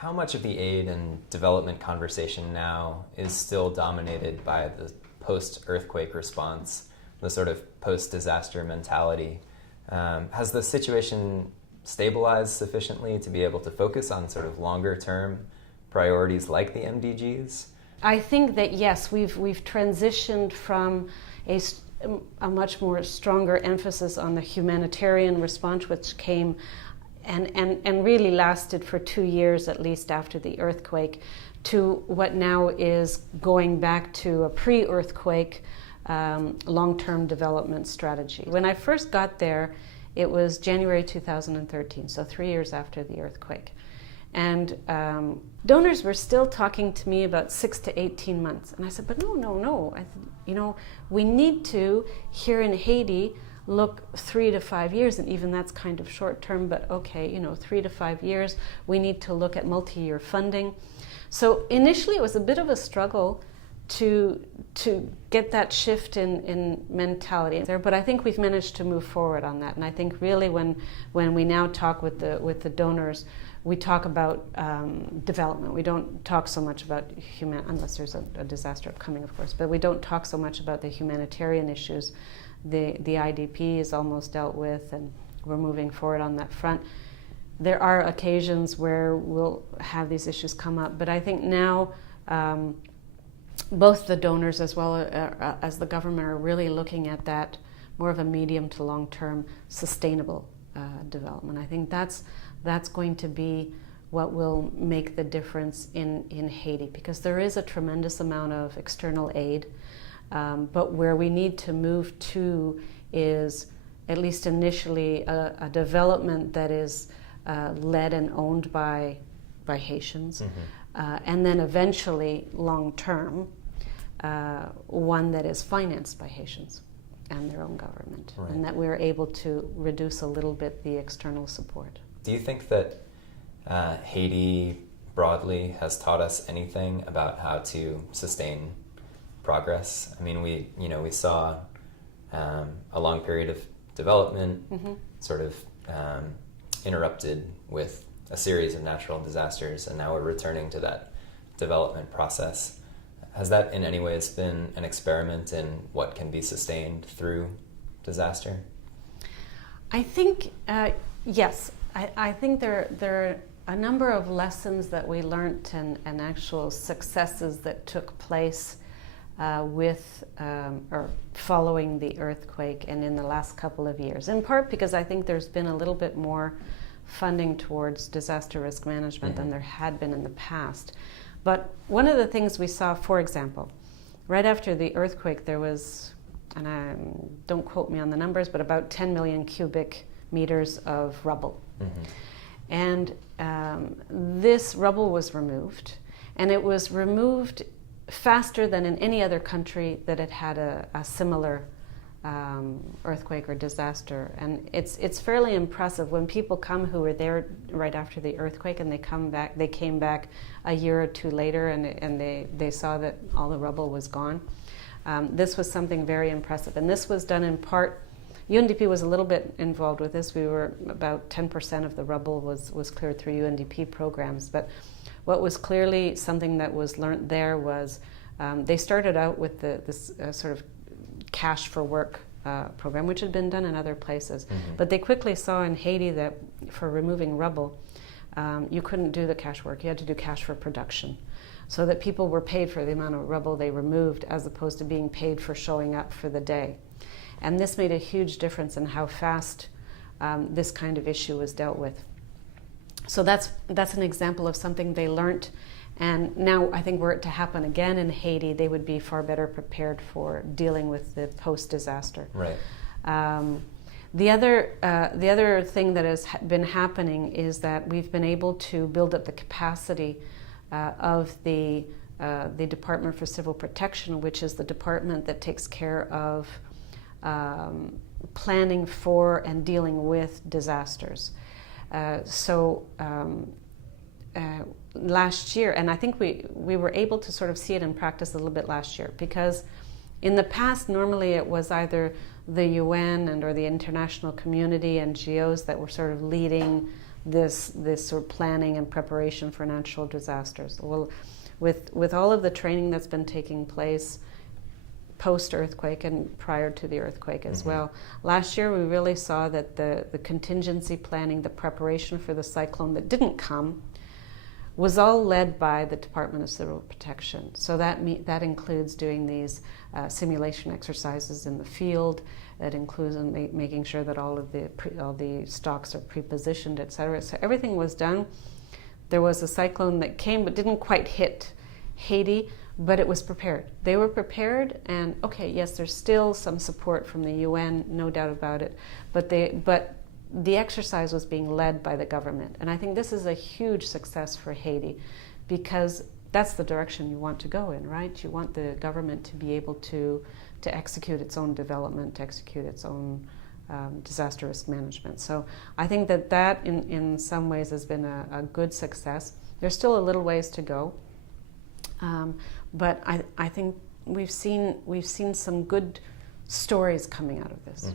how much of the aid and development conversation now is still dominated by the post-earthquake response, the sort of post-disaster mentality? Has the situation stabilized sufficiently to be able to focus on sort of longer-term priorities like the MDGs? I think that yes, we've transitioned from a much more stronger emphasis on the humanitarian response, which came and really lasted for 2 years at least after the earthquake, to what now is going back to a pre-earthquake long-term development strategy. When I first got there, it was January 2013, so 3 years after the earthquake. And donors were still talking to me about 6 to 18 months. And I said, but no. We need to, here in Haiti, look 3 to 5 years, and even that's kind of short term, but okay, 3 to 5 years, we need to look at multi-year funding. So initially it was a bit of a struggle to get that shift in mentality there, but I think we've managed to move forward on that. And I think really when we now talk with the donors, we talk about development. We don't talk so much about unless there's a disaster upcoming, of course, but we don't talk so much about the humanitarian issues. The IDP is almost dealt with, and we're moving forward on that front. There are occasions where we'll have these issues come up, but I think now both the donors as well as the government are really looking at that more of a medium to long-term sustainable development. I think that's going to be what will make the difference in Haiti, because there is a tremendous amount of external aid, but where we need to move to is, at least initially, a development that is led and owned by Haitians, and then eventually, long-term, one that is financed by Haitians and their own government, right. And that we're able to reduce a little bit the external support. Do you think that Haiti broadly has taught us anything about how to sustain progress? I mean, we saw a long period of development sort of interrupted with a series of natural disasters, and now we're returning to that development process. Has that in any ways been an experiment in what can be sustained through disaster? I think, yes. I think there are a number of lessons that we learned and actual successes that took place with or following the earthquake and in the last couple of years. In part because I think there's been a little bit more funding towards disaster risk management than there had been in the past. But one of the things we saw, for example, right after the earthquake, there was, and don't quote me on the numbers, but about 10 million cubic meters of rubble. And this rubble was removed, and it was removed faster than in any other country that had had a similar earthquake or disaster. And it's fairly impressive when people come who were there right after the earthquake, and they came back a year or two later, and they saw that all the rubble was gone. This was something very impressive, and this was done in part. UNDP was a little bit involved with this. We were about 10% of the rubble was cleared through UNDP programs. But what was clearly something that was learned there was they started out with this sort of cash for work program, which had been done in other places. But they quickly saw in Haiti that for removing rubble, you couldn't do the cash work. You had to do cash for production, so that people were paid for the amount of rubble they removed as opposed to being paid for showing up for the day. And this made a huge difference in how fast this kind of issue was dealt with. So that's an example of something they learned. And now I think were it to happen again in Haiti, they would be far better prepared for dealing with the post-disaster. Right. The other thing that has been happening is that we've been able to build up the capacity of the Department for Civil Protection, which is the department that takes care of planning for and dealing with disasters. Last year, and I think we were able to sort of see it in practice a little bit last year, because in the past normally it was either the UN or the international community, NGOs, that were sort of leading this sort of planning and preparation for natural disasters. Well, with all of the training that's been taking place post-earthquake and prior to the earthquake as well. Last year we really saw that the contingency planning, the preparation for the cyclone that didn't come, was all led by the Department of Civil Protection. So that includes doing these simulation exercises in the field. That includes making sure that all the stocks are pre-positioned, etc. So everything was done. There was a cyclone that came but didn't quite hit Haiti, but it was prepared. They were prepared, and okay, yes, there's still some support from the UN, no doubt about it, but the exercise was being led by the government. And I think this is a huge success for Haiti, because that's the direction you want to go in, right? You want the government to be able to execute its own development, to execute its own disaster risk management. So I think that in some ways has been a good success. There's still a little ways to go. But I think we've seen some good stories coming out of this.